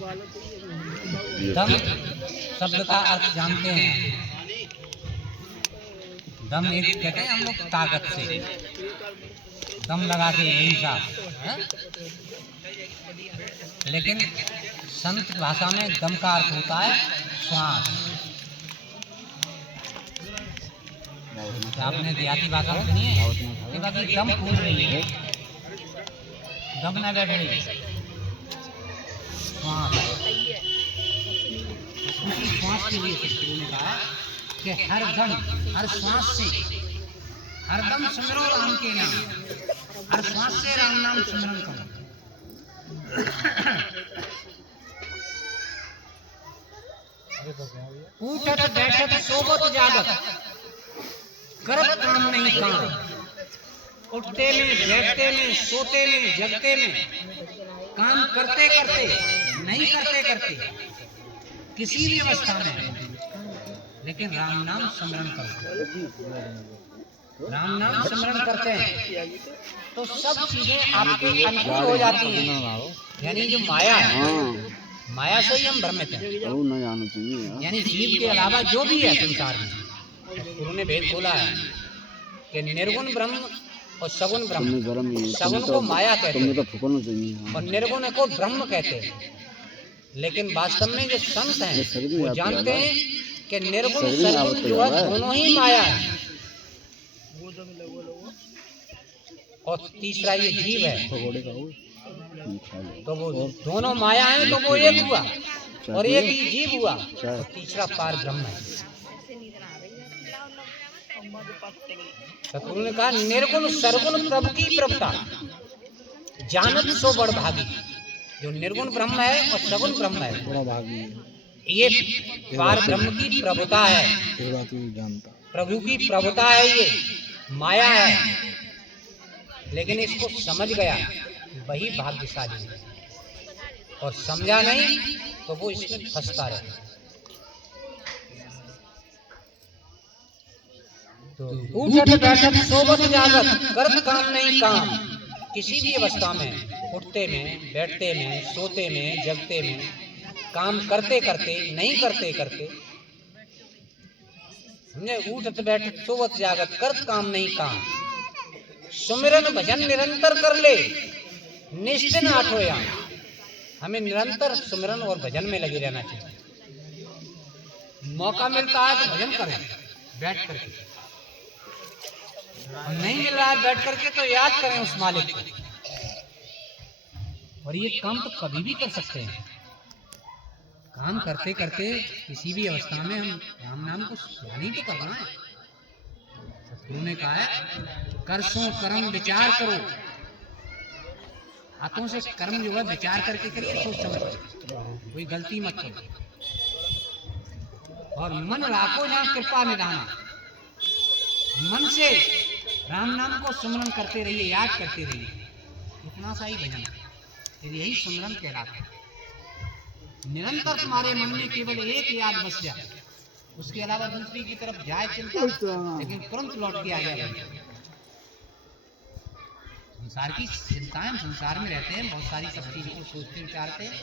दम शब्द का अर्थ जानते हैं। दम एक कहते हैं हम लोग ताकत से, दम लगा के यही साफ। लेकिन संत भाषा में दम का अर्थ होता है श्वास। आपने देहाती भाषा में सुनी है कि बाकी दम फूल रही है, दम न बैठ रही, श्वास। उसी श्वास के लिए सतगुरु ने कहा कि हर दम हर श्वास से हर दम सुमिरो राम के नाम, हर श्वास से राम नाम सुमिरन करो। उठत बैठत सोबत जागत करत काम नहीं काम। उठते में, बैठते में, सोते में, जगते में, काम करते करते, नहीं करते करते, किसी भी अवस्था में, लेकिन राम नाम स्मरण करो। राम नाम स्मरण करते हैं तो सब चीजें आपके अनुकूल हो जाती हैं। यानी जो माया है, माया से ही हम भ्रमित हैं। यानी जीव के अलावा जो भी है संसार में, गुरु ने भेद खोला है कि निर्गुण ब्रह्म और सगुण ब्रह्म। सगुण को माया कहते हैं और निर्गुण को ब्रह्म कहते हैं। लेकिन वास्तव में जो संत हैं वो जानते हैं कि निर्गुण सगुण जो है दोनों ही माया है। और तीसरा ये जीव है, तो वो दोनों माया है, तो वो एक हुआ और एक ही जीव हुआ। तो तीसरा पार ब्रह्म है। सतगुरु ने कहा निर्गुण सरगुण प्रभु की प्रभुता, जानत सो बड़ भागी। जो निर्गुण ब्रह्म है और सगुण ब्रह्म है, ये पार ब्रह्म की प्रभुता है, प्रभु की प्रभुता है, ये माया है। लेकिन इसको समझ गया वही भाग्यशाली है, और समझा नहीं तो वो इसमें फंसता रहे। तो उठत बैठत सोबत जागत करत काम नहीं काम। किसी भी अवस्था में, उठते में, बैठते में, सोते में, जगते में, काम करते करते, नहीं करते करते, समझे? उठत बैठत सोबत जागत करत काम नहीं काम। सुमिरन भजन निरंतर कर ले, निश्चिन आठो याम। हमें निरंतर सुमिरन और भजन में लगे रहना चाहिए। मौका मिलता है तो भजन करें बैठ करके, और नहीं मिल रहा है बैठ करके तो याद करें उस मालिक को। और ये काम तो कभी भी कर सकते हैं। काम करते करते किसी भी अवस्था में हम राम नाम को स्मरण ही तो करना है। उन्होंने कहा है करसो कर्म विचार करो। हाथों से कर्म जो है विचार करके करिए, सोच समझ, कोई गलती मत करो। और मन राखो जहाँ कृपा निधाना, मन से राम नाम को सुमरन करते रहिए, याद करते रहिए। इतना सा ही भजन, यही सुमरन कहलाता है। निरंतर तुम्हारे मन में केवल एक याद बस जाए, उसके अलावा दूसरी की तरफ जाए चिंता, लेकिन तुरंत लौट के आ जाए। संसार की चिंताएं, संसार में रहते हैं, बहुत सारी सब चीजों को सोचते विचारते हैं,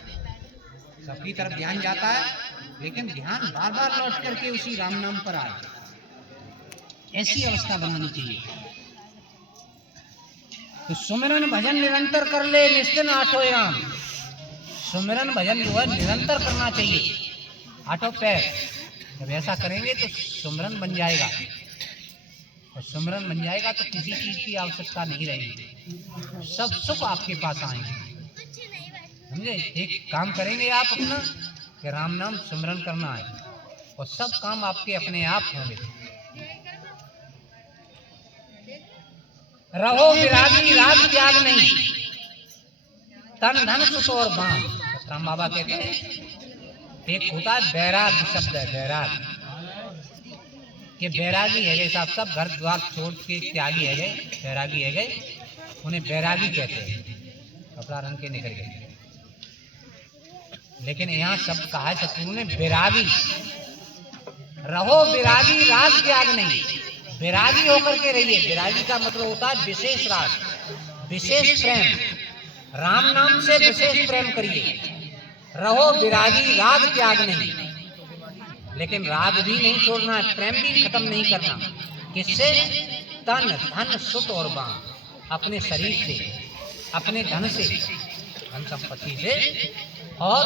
सबकी तरफ ध्यान जाता है, लेकिन ध्यान बार बार लौट करके उसी राम नाम पर आए। ऐसी अवस्था बनानी चाहिए। तो सुमिरन भजन निरंतर कर ले, निश्चिन आठो याम। सुमिरन भजन जो है निरंतर करना चाहिए, आठों पैर। जब ऐसा करेंगे तो सुमिरन बन जाएगा, और सुमिरन बन जाएगा तो किसी चीज की आवश्यकता नहीं रहेगी, सब सुख आपके पास आएंगे। समझे? एक काम करेंगे आप अपना कि राम नाम सुमिरन करना है, और सब काम आपके अपने आप होंगे। रहो विरागी राग त्याग नहीं, तन धन सुख और बाण। राम बाबा कहते हैं एक होता है बैराग शब्द है, बैराग के बैरागी है गए साहब, सब घर द्वार छोड़ के त्यागी है गए, बैरागी है गए, उन्हें बैरागी कहते हैं, कपड़ा रंग के निकल गए। लेकिन यहाँ शब्द कहा है सतगुरु ने बैरागी। रहो विरागी राग त्याग नहीं, विरागी होकर के रहिए। विरागी का मतलब होता है विशेष राग, विशेष प्रेम। राम नाम से विशेष प्रेम करिए, रहो विरागी राग त्याग नहीं। लेकिन राग भी नहीं छोड़ना है, प्रेम भी खत्म नहीं करना। किससे? तन धन सुत और बाण, अपने शरीर से, अपने धन से, धन संपत्ति से, और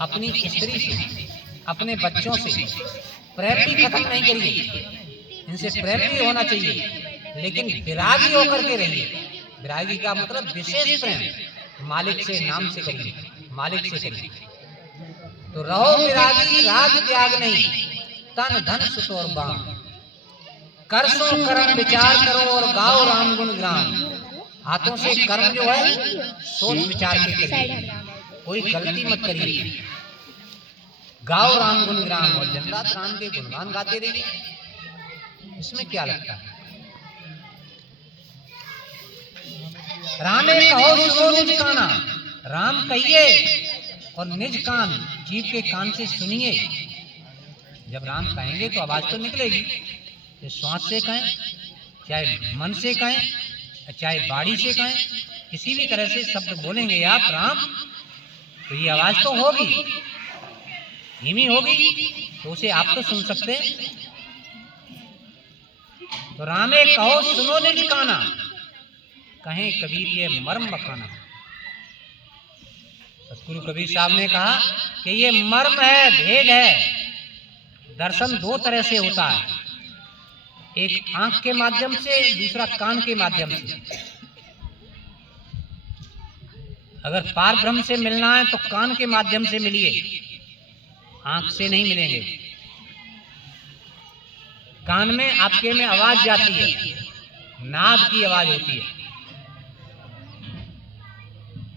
अपनी स्त्री से, अपने बच्चों से प्रेम भी खत्म नहीं करिए। इनसे प्रेम भी होना चाहिए, लेकिन विरागी होकर के रहिए। विरागी का मतलब विशेष प्रेम, मालिक से, नाम से करिए, मालिक से करिए। तो रहो विरागी राग त्याग नहीं, तन धन सुत और बाण, कर सो कर्म विचार करो और गाओ राम गुण ग्राम। हाथों से कर्म जो है सोच विचार के करिए, कोई गलती मत करिए। गाओ राम गुण ग्राम, और दिन रात राम के गुणगान गाते रहिए। इसमें क्या लगता है? रामे कहो सुनो निज काना, राम कहिए और निज कान, जीव के कान से सुनिए। जब राम कहेंगे तो आवाज तो निकलेगी, चाहे श्वास से कहें, चाहे मन से कहें, चाहे बाड़ी से कहें, किसी भी तरह से शब्द बोलेंगे आप राम, तो ये आवाज तो होगी, धीमी होगी, तो उसे आप तो सुन सकते हैं। तो रामे कहो सुनो निज काना, कहें कबीर ये मर्म बखाना। सतगुरु कबीर साहब ने कहा कि ये मर्म है, भेद है। दर्शन दो तरह से होता है, एक आंख के माध्यम से, दूसरा कान के माध्यम से। अगर पार ब्रह्म से मिलना है तो कान के माध्यम से मिलिए, आंख से नहीं मिलेंगे। कान में आपके में आवाज जाती है, नाद की आवाज होती है।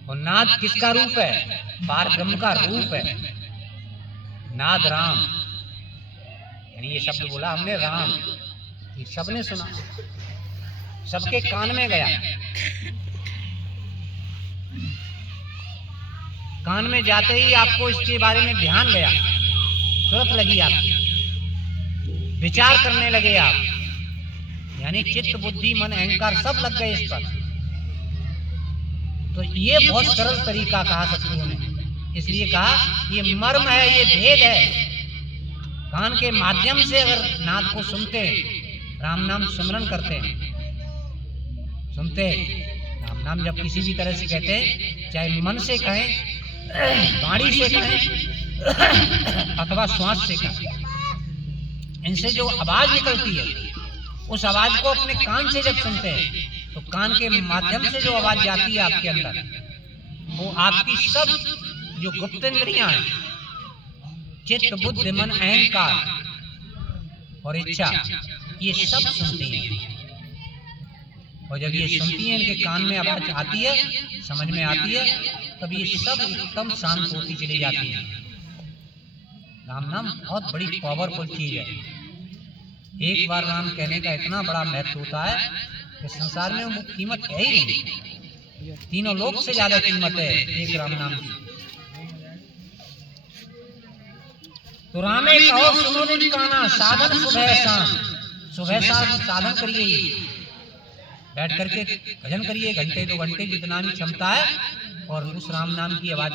और नाद किसका रूप है? पार ब्रह्म का रूप है। नाद राम, यानी ये शब्द बोला हमने राम, ये सबने सुना, सबके कान में गया। कान में जाते ही आपको इसके बारे में ध्यान गया, तुरंत लगी आपकी, विचार करने लगे आप, यानी चित्त बुद्धि मन अहंकार सब लग गए इस पर। तो ये बहुत सरल तरीका कहा सतगुरु ने, इसलिए कहा ये मर्म है, ये भेद है। कान के माध्यम से अगर नाद को सुनते हैं, राम नाम सुमरन करते हैं, सुनते हैं राम नाम जब किसी भी तरह से कहते हैं, चाहे मन से कहें, वाणी से कहें, अथवा श्वास से कहें, इनसे जो आवाज निकलती है, उस आवाज को अपने कान से जब सुनते हैं, तो कान के माध्यम से जो आवाज जाती है आपके अंदर, वो आपकी सब जो गुप्त इंद्रियां हैं, चित्त बुद्धि मन अहंकार और इच्छा, ये सब सुनती हैं। और जब ये सुनती हैं, इनके कान में आवाज आती है, समझ में आती है, तब ये सब एकदम शांत होती चली जाती है। राम नाम बहुत बड़ी पावरफुल चीज है। एक बार राम कहने का इतना बड़ा महत्व होता है कि संसार में वो कीमत है ही नहीं, तीनों लोक से ज्यादा कीमत है एक राम नाम की। तो रामे कहो सुनो निज काना, साधन सुबह शाम, सुबह शाम साधन करिए, बैठ करके भजन करिए, घंटे 2 घंटे जितना भी क्षमता है, और उस राम नाम की आवाज